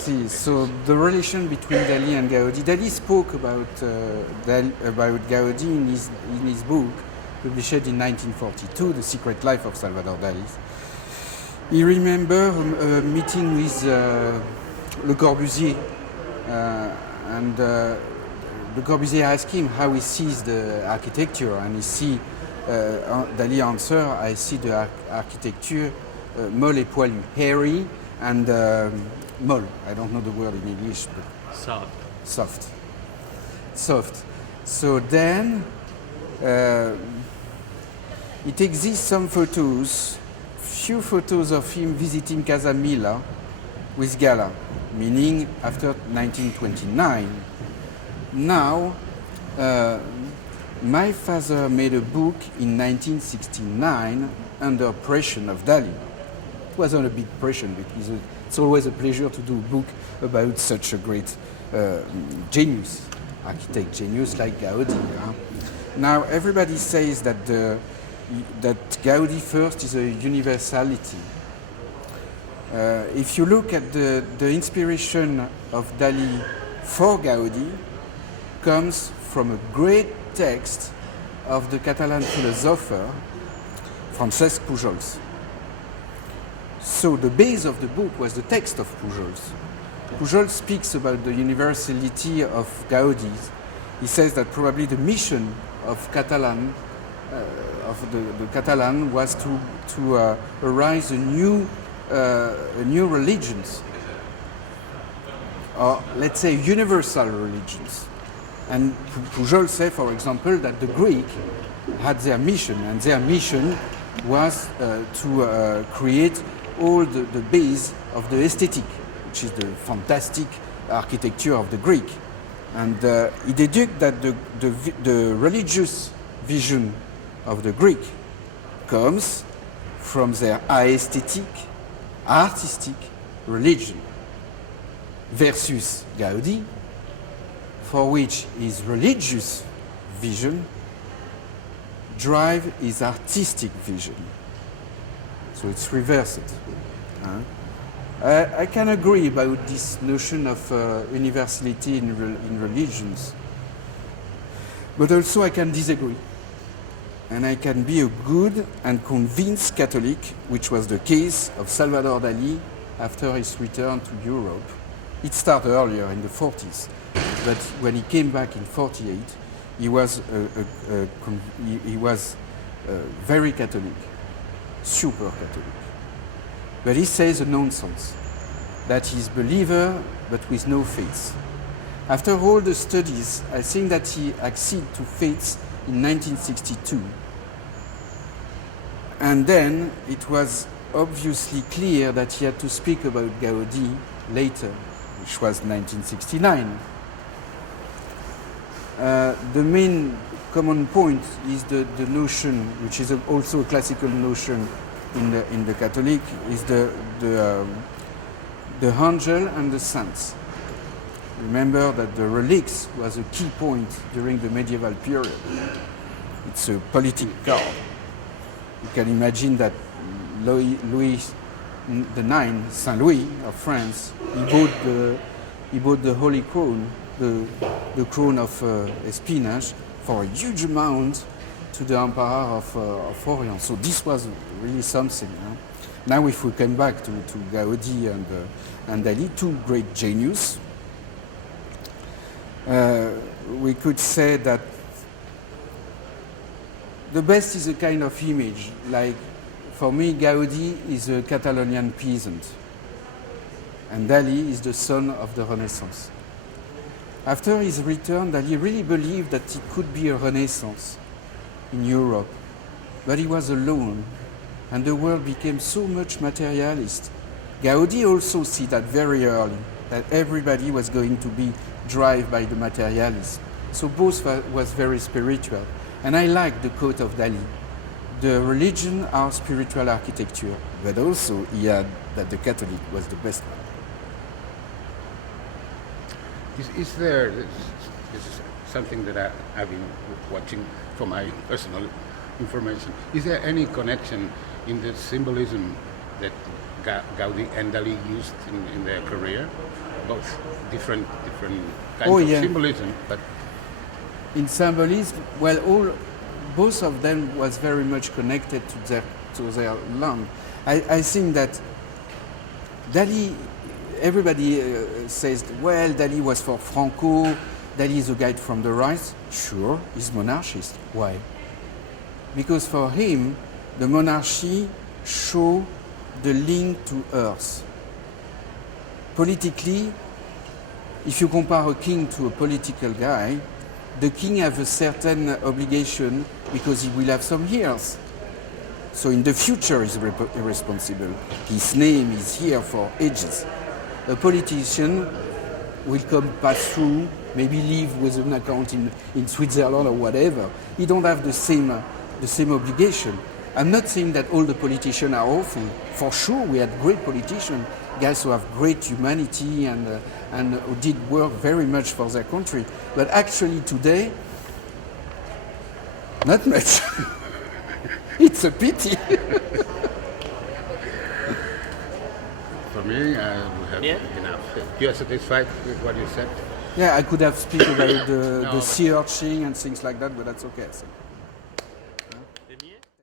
see. So the relation between Dalí and Gaudí. Dalí spoke about Gaudí in his book, published in 1942, The Secret Life of Salvador Dalí. He remembered a meeting with Le Corbusier, and Le Corbusier asked him how he sees the architecture, and Dalí answered, I see the architecture molle et poilu, hairy and molle. I don't know the word in English, but soft. So then it exists some photos, few photos of him visiting Casa Mila with Gala, meaning after 1929. Now, my father made a book in 1969 under pressure of Dalí. It wasn't a big pressure because it's always a pleasure to do a book about such a great genius, architect genius like Gaudí. Now everybody says that Gaudí first is a universality. If you look at the inspiration of Dalí for Gaudí, comes from a great text of the Catalan philosopher Francesc Pujols. So the base of the book was the text of Pujols. Pujols speaks about the universality of Gaudí. He says that probably the mission of Catalan, the Catalan, was to arise a new religions, or let's say universal religions. And Pujol said, for example, that the Greek had their mission, and their mission was to create all the base of the aesthetic, which is the fantastic architecture of the Greek. And he deduced that the religious vision of the Greek comes from their aesthetic, artistic religion, versus Gaudí, for which his religious vision drive his artistic vision. So it's reversed. I can agree about this notion of universality in religions, but also I can disagree. And I can be a good and convinced Catholic, which was the case of Salvador Dalí after his return to Europe. It started earlier in the 40s, but when he came back in 48, he was very Catholic, super Catholic. But he says a nonsense, that he's a believer but with no faith. After all the studies, I think that he acceded to faith in 1962. And then it was obviously clear that he had to speak about Gaudí later, which was 1969. The main common point is the notion, which is also a classical notion in the Catholic, is the angel and the saints. Remember that the relics was a key point during the medieval period. It's a political card. You can imagine that Louis IX, Saint Louis of France, he bought the Holy Crown, the crown of Espinage, for a huge amount to the Emperor of Orient. So this was really something. Now if we come back to Gaudí and Dalí, two great genius, we could say that the best is a kind of image. Like, for me, Gaudí is a Catalonian peasant, and Dalí is the son of the Renaissance. After his return, Dalí really believed that it could be a Renaissance in Europe, but he was alone, and the world became so much materialist. Gaudí also see that very early, that everybody was going to be driven by the materialism. So both was very spiritual. And I like the quote of Dalí. The religion are spiritual architecture, but also he had that the Catholic was the best one. Is there, this is something that I've been watching for my personal information, is there any connection in the symbolism that Gaudí and Dalí used in their career? Both different kinds of symbolism, but in symbolism, well, both of them was very much connected to their land. I think that Dalí, everybody says, well, Dalí was for Franco, Dalí is a guy from the right. Sure, he's monarchist. Why? Because for him, the monarchy show the link to earth. Politically, if you compare a king to a political guy, the king has a certain obligation because he will have some heirs. So in the future he's responsible. His name is here for ages. A politician will come pass through, maybe live with an account in Switzerland or whatever. He don't have the same obligation. I'm not saying that all the politicians are awful. For sure, we had great politicians, guys who have great humanity and who did work very much for their country. But actually today, not much. It's a pity. For me, we have enough. You are satisfied with what you said? Yeah, I could have speak about the sea urchin and things like that, but that's okay. So.